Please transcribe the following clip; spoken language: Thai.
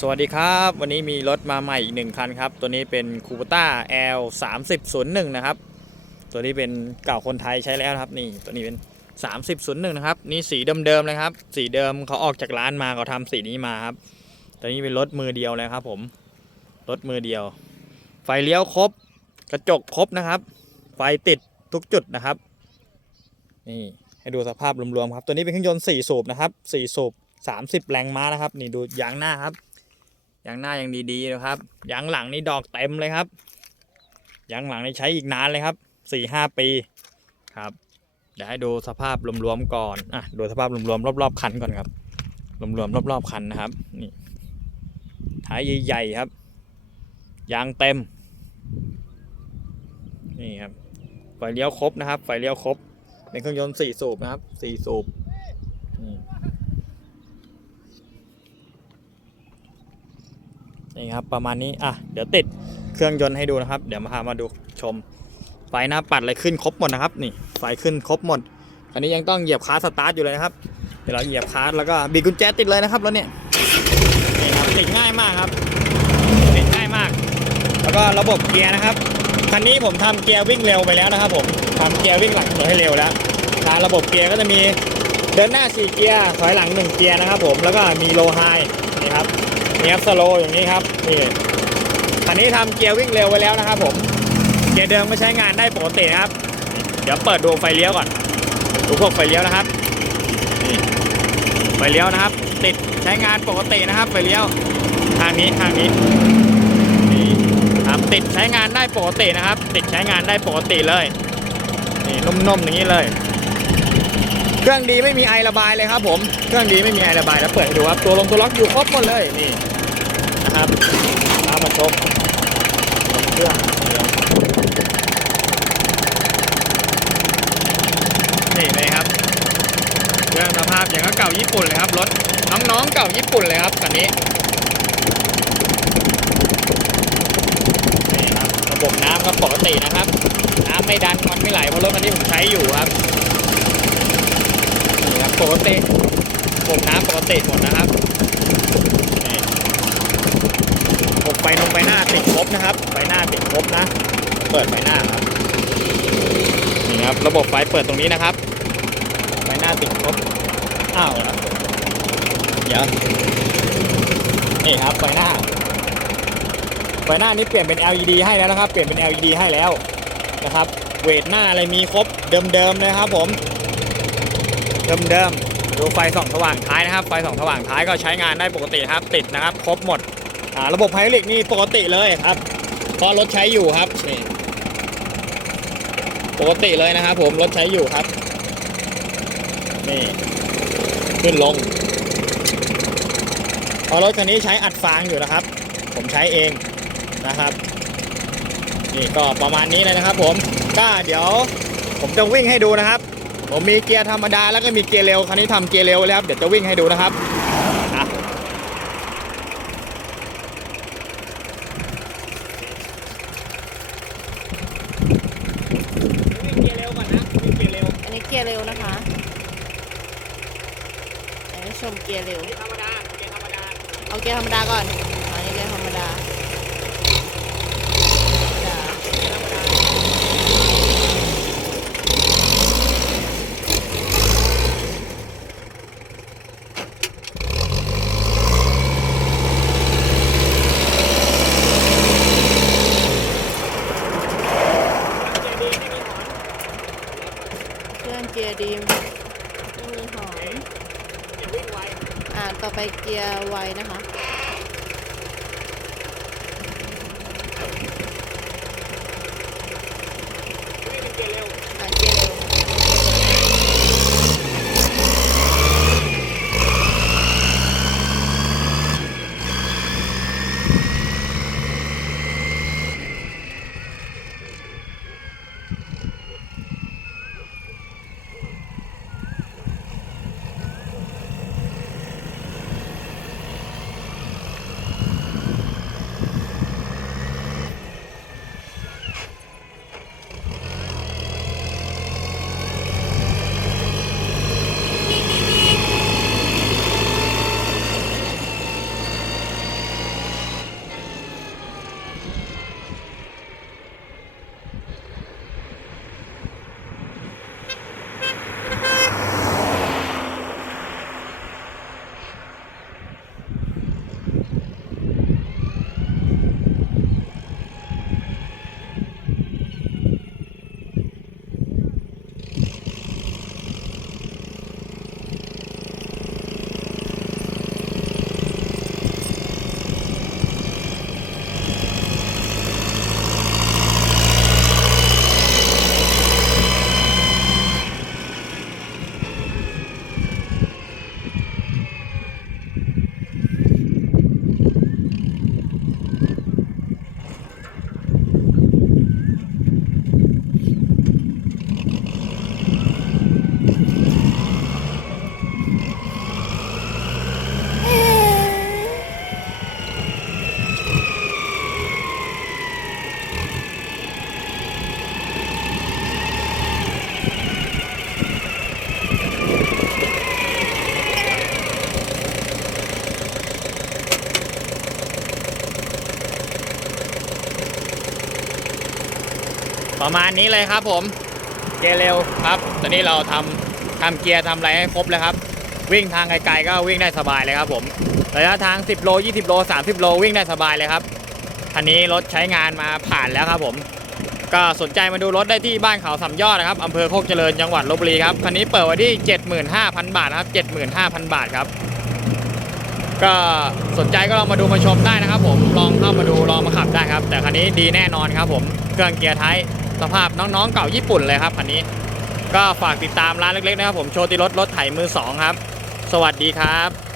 สวัสดีครับ วันนี้มีรถมาใหม่อีกหนึ่งคันครับ ตัวนี้เป็นคูปต้า L 3 0 0 1นะครับ ตัวนี้เป็นเก่าคนไทยใช้แล้วครับนี่ตัวนี้เป็น 30 01นะครับนี่สีเดิมๆเลยครับ สีเดิมเขาออกจากร้านมาเขาทำสีนี้มาครับ ตัวนี้เป็นรถมือเดียวเลยครับ ผมรถมือเดียว ไฟเลี้ยวครบ กระจกครบนะครับ ไฟติดทุกจุดนะครับ นี่ให้ดูสภาพรวมๆครับ ตัวนี้เป็นเครื่องยนต์4สูบนะครับ4สูบ30 แรงม้านะครับ นี่ดูยางหน้าครับ ยางหน้ายังดีๆนะครับยางหลังนี่ดอกเต็มเลยครับยางหลังนี่ใช้อีกนานเลยครับสี่ห้าปีครับเดี๋ยวให้ดูสภาพรวมๆก่อนอะดูสภาพรวมๆรอบๆคันก่อนครับรวมๆรอบๆคันนะครับนี่ท้ายใหญ่ๆครับยางเต็มนี่ครับไฟเลี้ยวครบนะครับไฟเลี้ยวครบเป็นเครื่องยนต์สี่สูบนะครับสี่สูบ นี่ครับประมาณนี้อะเดี๋ยวติดเครื่องยนต์ให้ดูนะครับ เดี๋ยวมาพามาดูชม ไฟหน้าปัดอะไรขึ้นครบหมดนะครับ นี่ไฟขึ้นครบหมด อันนี้ยังต้องเหยียบคาร์สตาร์ทอยู่เลยนะครับเดี๋ยวเราเหยียบคาร์แล้วก็บีกุญแจติดเลยนะครับแล้วเนี่ยนี่ครับติดง่ายมากครับติดง่ายมาก แล้วก็ระบบเกียร์นะครับคันนี้ผมทำเกียร์วิ่งเร็วไปแล้วนะครับ ผมทำเกียร์วิ่งหลังถอยให้เร็วแล้วนะระบบเกียร์ก็จะมีเดินหน้า4เกียร์ถอยหลัง1เกียร์นะครับ ผมแล้วก็มีโลไฮ นี่ครับนี่ครับสโลอย่างนี้ครับนี่คันนี้ทำเกียร์วิ่งเร็วไว้แล้วนะครับผมเกียร์เดิมก็ใช้งานได้ปกตินะครับ เดี๋ยวเปิดดูไฟเลี้ยวก่อนดูพวกไฟเลี้ยวนะครับนี่ไฟเลี้ยวนะครับ ติดใช้งานปกตินะครับ ไฟเลี้ยวทางนี้ทางนี้นี่ครับติดใช้งานได้ปกตินะครับ ติดใช้งานได้ปกติเลยนี่นุ่มๆอย่างนี้เลย เครื่องดีไม่มีไอระบายเลยครับผม เครื่องดีไม่มีไอระบายแล้วเปิดให้ดูครับตัวลงตัวล็อกอยู่ครบหมดเลยนี่ นะครับตามมาชมเครื่องนี่เลยครับเครื่องสภาพอย่างก็เก่าญี่ปุ่นเลยครับรถน้องๆเก่าญี่ปุ่นเลยครับคันนี้นี่ครับระบบน้ำก็ปกตินะครับ น้ำไม่ดันควันไม่ไหลเพราะรถคันนี้ผมใช้อยู่ครับนี่ครับปกติผมน้ำปกติหมดนะครับนี่ผม ไฟนงไฟหน้าติดครบนะครับไฟหน้าติดครบนะ เปิดไฟหน้าครับนี่ครับระบบไฟเปิดตรงนี้นะครับไฟหน้าติดครบอ้าวเดี๋ยวนี่ครับไฟหน้าไฟหน้านี้เปลี่ยนเป็น LED ให้แล้วนะครับ เปลี่ยนเป็น LED ให้แล้วนะครับ เวทหน้าอะไรมีครบเดิมๆเลยครับผมเดิมๆดูไฟส่องสว่างท้ายนะครับ ไฟส่องสว่างท้ายก็ใช้งานได้ปกติครับ ติดนะครับ ครบหมด อ่าระบบไฮดรอลิกนี่ปกติเลยครับเพราะรถใช้อยู่ครับนี่ปกติเลยนะครับผมรถใช้อยู่ครับนี่ขึ้นลงเพราะรถคันนี้ใช้อัดฟางอยู่นะครับ ผมใช้เองนะครับ นี่ก็ประมาณนี้เลยนะครับ ผมก็เดี๋ยวผมจะวิ่งให้ดูนะครับ ผมมีเกียร์ธรรมดาแล้วก็มีเกียร์เร็วคันนี้ทำเกียร์เร็วแล้วครับเดี๋ยวจะวิ่งให้ดูนะครับอะวิ่งเกียร์เร็วก่อนนะวิ่งเกียร์เร็ว อันนี้เกียร์เร็วนะคะอันนี้ชมเกียร์เร็ว ธรรมดาเกียร์ธรรมดา เอาเกียร์ธรรมดาก่อนอันนี้เกียร์ธรรมดาธรรมดา เกียร์ดีไม่มีหอนเครื่องเกียร์ดีไม่มีหอมเกียร์วิ่งไวอ่าต่อไปเกียร์ไวนะคะวิ่งเป็นเกียร์เร็วอ่าเกียร์เร็ว ประมาณนี้เลยครับผมเกียร์เร็วครับ ตอนนี้เราทำทำเกียร์ทำอะไรให้ครบเลยครับ วิ่งทางไกลๆก็วิ่งได้สบายเลยครับผมระยะทาง 10 โล 20 โล 30 โลวิ่งได้สบายเลยครับคันนี้รถใช้งานมาผ่านแล้วครับผม ก็สนใจมาดูรถได้ที่บ้านเขาสำยอดนะครับอำเภอโคกเจริญจังหวัดลบบุรีครับคันนี้เปิดไว้ที่ 75,000 บาทนะครับ 75,000 บาทครับ ก็สนใจก็ลองมาดูมาชมได้นะครับ ผมลองเข้ามาดูลองมาขับได้ครับ แต่คันนี้ดีแน่นอนครับผมเครื่องเกียร์ไทย สภาพน้องๆเก่าญี่ปุ่นเลยครับคันนี้ ก็ฝากติดตามร้านเล็กๆนะครับผมโชติรถรถไถมือสองครับ สวัสดีครับ